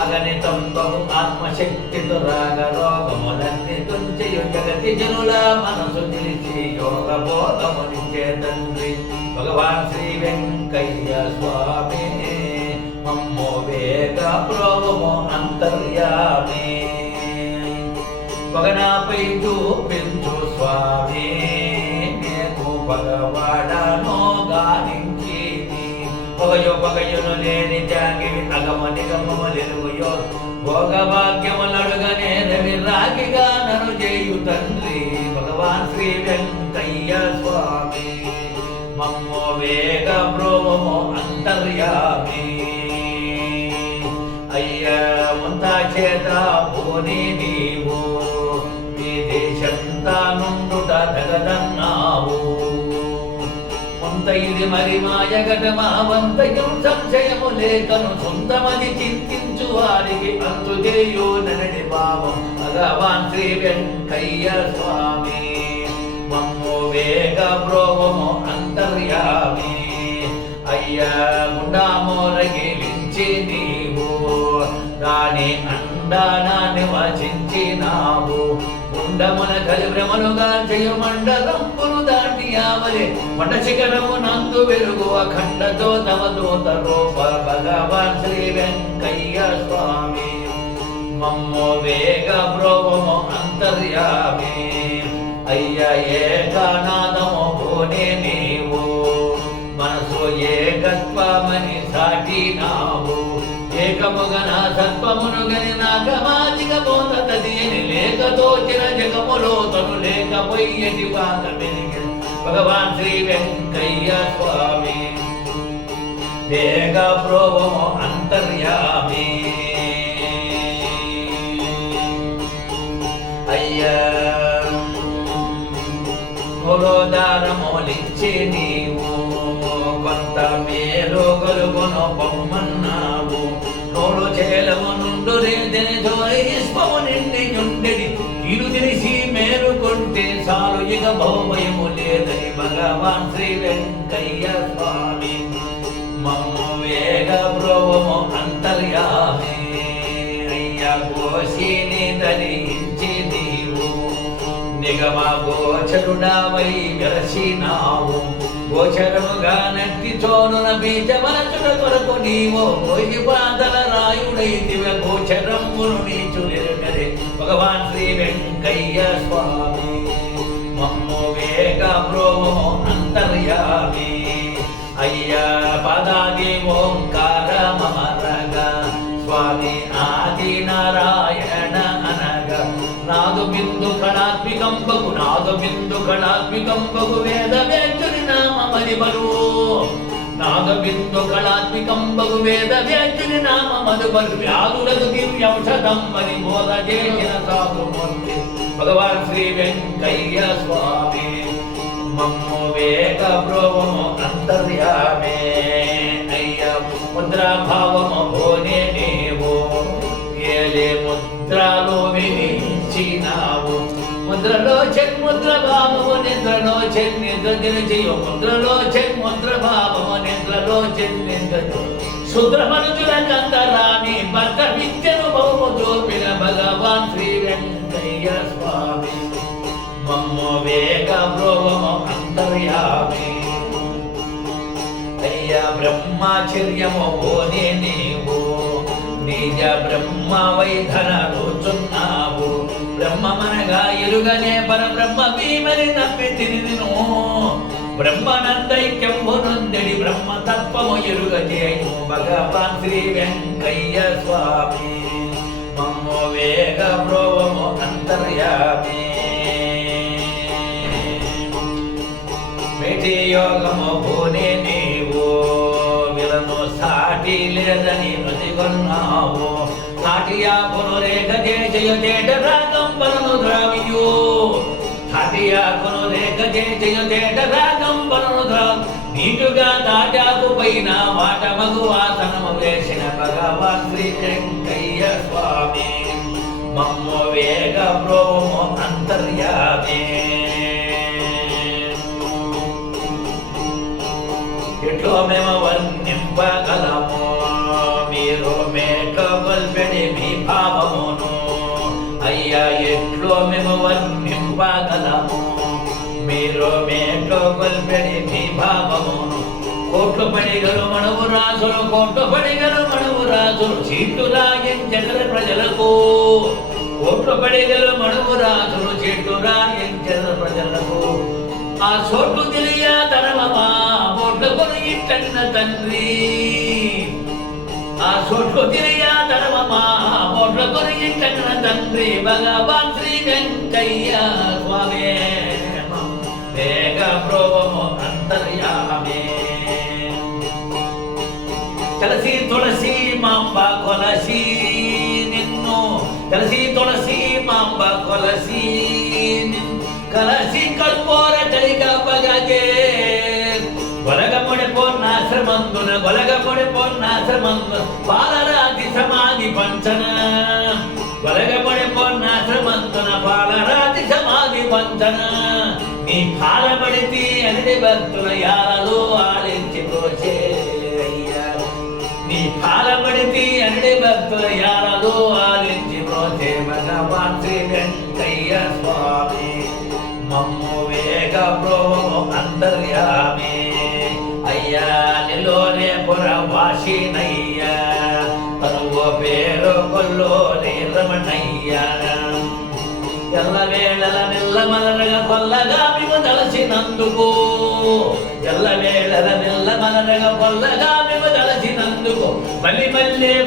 అగణితం బహు ఆత్మశక్తితో రాగరోగములన్నీ తుంచెయు జగతి జనుల మనసు తెలిసి యోగ బోధమునిచ్చే తండ్రి భగవాన్ శ్రీ వెంకయ్య స్వామి మమ్మో వేగ ప్రోగమో అంతర్యామి పగనాపై చూపించు స్వామి నేను భగవాడనో గానించి పగయును లేని జాగివి అగమ నిగమములెలుగుయో భోగభాగ్యములడుగనే రవి రాగిగా నన్ను చేయు తండ్రి భగవాన్ శ్రీ వెంకయ్య స్వామి మమ్మో వేగ ప్రోమో అంతర్యామి అయ్య ముంతా చేత పోనీ నీవు మీ దేశంతా నుండుట తగదన్నావు కొంత ఇది మరి మాయగట మా వంతయం సంశయము లేకను సొంతమని చింతించు వారికి అంతుదేయో ననడి భావం భగవాన్ శ్రీ వెంకయ్య స్వామి మమ్మో వేగ ప్రోమో అంతర్యామి అయ్యా గుండామోరగిలించి నీవు దాని అండానా నివచించినావు గుండమున కలిభ్రమలుగా చేయు మండలంపును దాటి ఆవలే మట శిఖరము నందు వెలుగు అఖండతో తమ దూత రూప భగవాన్ శ్రీ వెంకయ్య స్వామి మమ్మో వేగ ప్రోమో అంతర్యామి అయ్య ఏకనాదము పోనే నీవు మనసు ఏకత్వమని సాటినావు ఏకముగన సత్వమును గని నాగమాజిక పోతదని లేకతోచిన జగములో తను లేకపోయ్యటి పాత వెలిగి భగవాన్ శ్రీ వెంకయ్య స్వామి వేగ ప్రోమో అంతర్యామి అయ్యా దారమోలించి నీవు కొంత మేలు గలుగును పొమ్మన్నావు నోడు చేలము నుండు రేదని జోయిస్పము నిండి నుండిని ఇరు తెలిసి మేలుకొంటే సాలు ఇక భౌమయము లేదని భగవాన్ శ్రీ వెంకయ్య స్వామి మమ్ము వేగ ప్రోమో అంతర్యామి అయ్య గోషిని ధరించి నీవు నిగమ గోచరుడావై వెలసినావు గోచరముగా నట్టి చోనున బీజమనచుట కొరకు నీవో గోయి పాదల రాయుడైతివ గోచరమును నీచులెరుగరే భగవాన్ శ్రీ వెంకయ్య స్వామి మమ్ము వేగ ప్రోమో అంతర్యామి అయ్యా పదాది ఓంకార మమరగా స్వామి ఆది నారాయణ అనగా నాదు బిందు కళాత్మికంబగు నాదు బిందు కళాత్మికంబగు వేద వ్యాచుని నామమది బలు నాదు బిందు కళాత్మికంబగు వేద వ్యాచుని నామమది బలు వ్యాధులకు దివ్యౌషధం అని బోధ చేసిన సాధుమూర్తి భగవాన్ శ్రీ వెంకయ్య స్వామి మమ్ము వేగ ప్రోమో అంతర్యామే అయ్య ముద్రాభావము భోనే నీవు ఏలే ముద్రలో వినిచినావు ముద్రలో చెన్ముద్ర భావము నిద్రలో చెన్నిద్ర దినచియు ముద్రలో చెన్ముద్ర భావము నిద్రలో చెన్నిద్ర శుద్ర మనుజుల కందరాని భద్ర విద్యను బహుము చూపిన భగవాన్ శ్రీ వెంకయ్య స్వామి మమ్ము వేగ ప్రోమో అంతర్యామి అయ్య బ్రహ్మచర్యము పోనే నీవు నిజ బ్రహ్మ వైధన రోజున్నావు బ్రహ్మమనగా ఎరుగనే పరబ్రహ్మ భీమని నమ్మి తినిను బ్రహ్మనందైక్యంబునొందెడి బ్రహ్మ తత్వము ఎరుగజేయు భగవాన్ శ్రీ వెంకయ్య స్వామి మమ్ము వేగ ప్రోమో అంతర్యామి మిటి యోగము పోనే నీవు విలను సాటి లేదని మృతిగొన్నావు నాటియా పునరేక జయ జేట రాగం బలను ద్రావియు నాటియా పునరేక జయ జేట రాగం బలను ద్రావు నీటుగా తాజాకు పైన వాట మగు వాసనము వేసిన భగవాన్ శ్రీ వెంకయ్య స్వామి మమ్ము వేగ ప్రోమో అంతర్యామి ఎట్లో మేము వర్ణింపగలము పడిగలు మనవు రాజులు కోట్ల పడిగలు మనవు రాజులు చీట్లు రాయించగల ప్రజలకు కోట్ల పడిగలు మనవు రాజులు చీట్లు రాయించగల ప్రజలకు ఆ చోట్లు తెలియ తరమమా ఓట్ల కొని ఇట్టన్న తండ్రి ఆ చోట్లు తెలియ తరమమా ఓట్ల కొని ఇట్టన్న తండ్రి భగవాన్ శ్రీ వెంకయ్య స్వామి వేగ ప్రోభము అంతర్యామే కలసి తులసి మాంబ కొలసి నిన్ను కలసి తులసి మాంబ కొలసి కలసి కర్పూర కలిగా పగగే గొలగముడి పొన్నాశ్రమందున గొలగముడి పొన్నాశ్రమందు పాలరాతి సమాధి పంచన గొలగముడి పొన్నాశ్రమందున పాలరాతి సమాధి పంచన నీ పాలబడితి అనిడి భక్తుల యాలలో ఆలించి ప్రోచే నీ పాలబడితి అనిడి భక్తుల యాలలో ఆలించి ప్రోచే భగవాన్ శ్రీ వెంకయ్య స్వామి మమ్ము వేగ ప్రోభము అంతర్యామి అయ్యా నిలోనే పురవాసినయ్యా తనువ పేరు కొల్లోని రమణయ్యా ఎల్లవేళల నిల్లమలరగ కొల్లగా మేము తలచినందుకు ఎల్లవేళల నిల్లమలరగ కొల్లగా మేము తలచినందుకు మళ్ళీ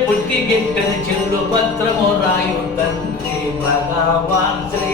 పుట్టి గిట్టని చిల్లు పత్రము రాయు తండ్రి భగవాన్ శ్రీ